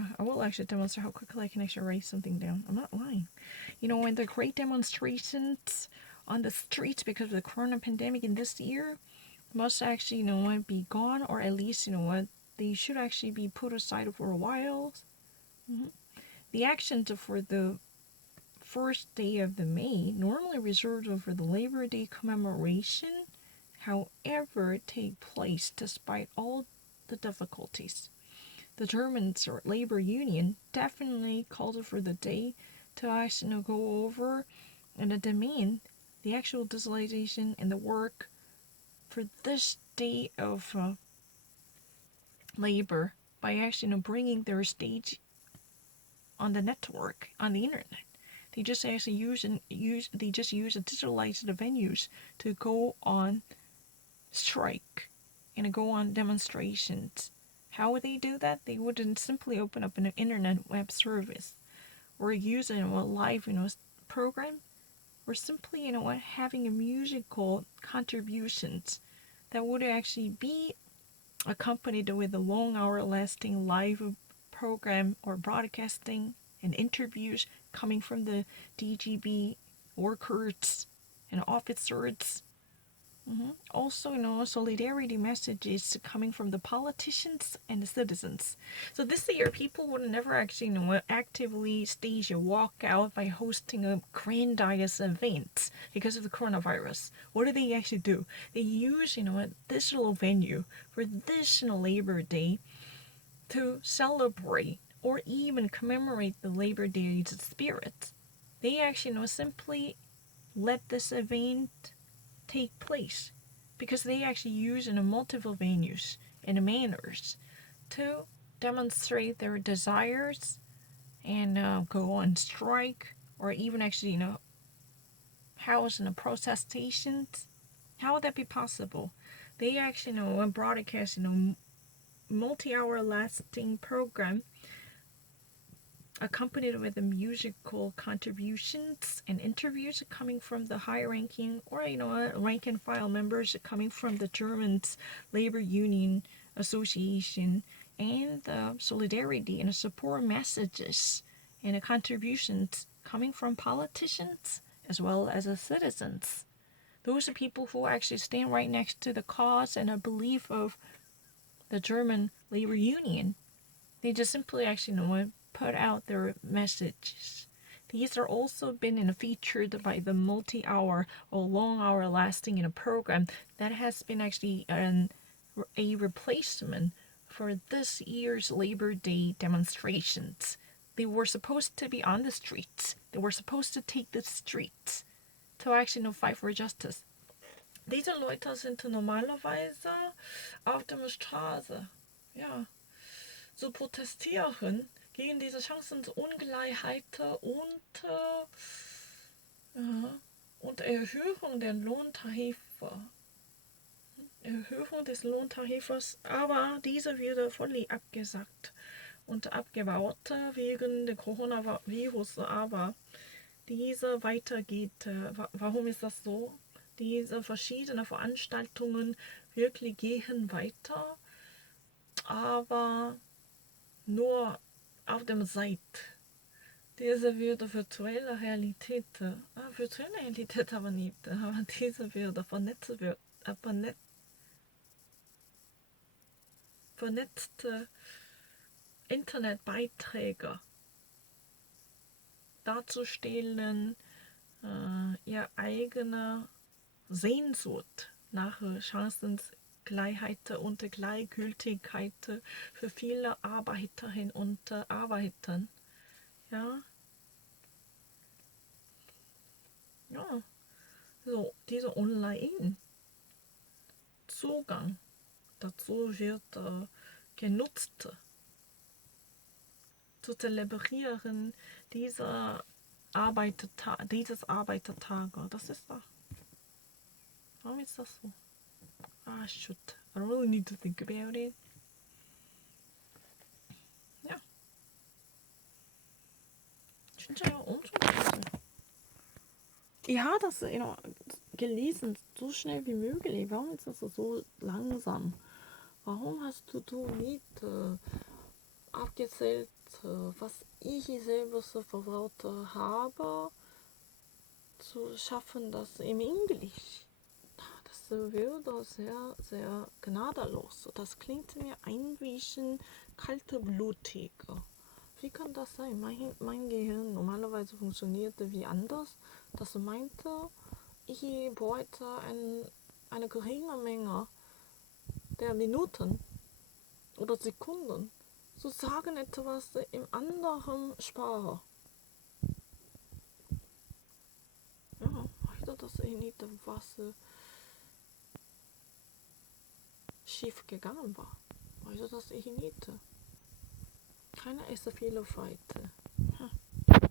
Yeah, I will actually demonstrate how quickly I can actually write something down. I'm not lying. When the great demonstrations on the streets because of the corona pandemic in this year must actually, be gone, or at least, they should actually be put aside for a while. hmm The actions for the first day of the May, normally reserved for the Labor Day commemoration, however, take place despite all the difficulties. The German labor union definitely called for the day to actually go over and demand the actual digitalization and the work for this day of labor by actually bringing their stage on the network on the internet. They just actually use digitalized venues to go on strike and go on demonstrations. How would they do that? They wouldn't simply open up an internet web service or use a live program, or simply having a musical contributions that would actually be accompanied with a long hour lasting live program or broadcasting and interviews coming from the DGB workers and officers. Also, solidarity messages coming from the politicians and the citizens. So this year, people would never actually, actively stage a walkout by hosting a grandiose event because of the coronavirus. What do they actually do? They use, a digital venue for this, Labor Day to celebrate or even commemorate the Labor Day's spirit. They actually, simply let this event take place because they actually use in multiple venues and manners to demonstrate their desires and go on strike, or even actually house in a protest stations. How would that be possible? They actually broadcast multi-hour lasting program accompanied with the musical contributions and interviews coming from the high-ranking or rank and file members coming from the German Labor Union Association, and the solidarity and support messages and the contributions coming from politicians as well as the citizens. Those are people who actually stand right next to the cause and a belief of the German Labor Union. They just simply actually put out their messages. These are also been featured by the multi-hour or long-hour lasting in a program that has been actually a replacement for this year's Labor Day demonstrations. They were supposed to be on the streets. They were supposed to take the streets to actually fight for justice. Diese Leute sind normalerweise auf der Straße. Ja. Zu protestieren gegen diese Chancenungleichheit und Erhöhung der Lohntarife. Erhöhung des Lohntarifs, aber diese wird völlig abgesagt und abgebaut wegen des Coronavirus. Aber diese weitergeht. Warum ist das so? Diese verschiedenen Veranstaltungen wirklich gehen weiter, aber nur auf dem Seite. Diese wird virtuelle Realität, virtuelle Realität aber nicht, aber diese wird vernetzte Internetbeiträge darzustellen, ihr eigene Sehnsucht nach Chancengleichheit und Gleichgültigkeit für viele Arbeiterinnen und Arbeiter. Ja. Ja. So, dieser Online-Zugang dazu wird genutzt, zu zelebrieren dieses Arbeitertag. Das ist doch. Warum ist das so? Ah, shoot. I don't really need to think about it. Ja. 진짜요. 엄청 좋았어요. Ich habe das gelesen, so schnell wie möglich. Warum ist das so langsam? Warum hast du nicht abgezählt, was ich selber so vertraut habe, zu schaffen, das im Englisch. Das würde sehr, sehr gnadenlos. Das klingt mir ein bisschen kaltblütig. Wie kann das sein? Mein Gehirn normalerweise funktionierte wie anders. Das meinte, ich bräuchte eine geringe Menge der Minuten oder Sekunden zu sagen etwas in anderem Sprache. Ja, weißt das nicht, was schief gegangen war. Weißt das ich nicht. Keiner ist Fehlerfrei.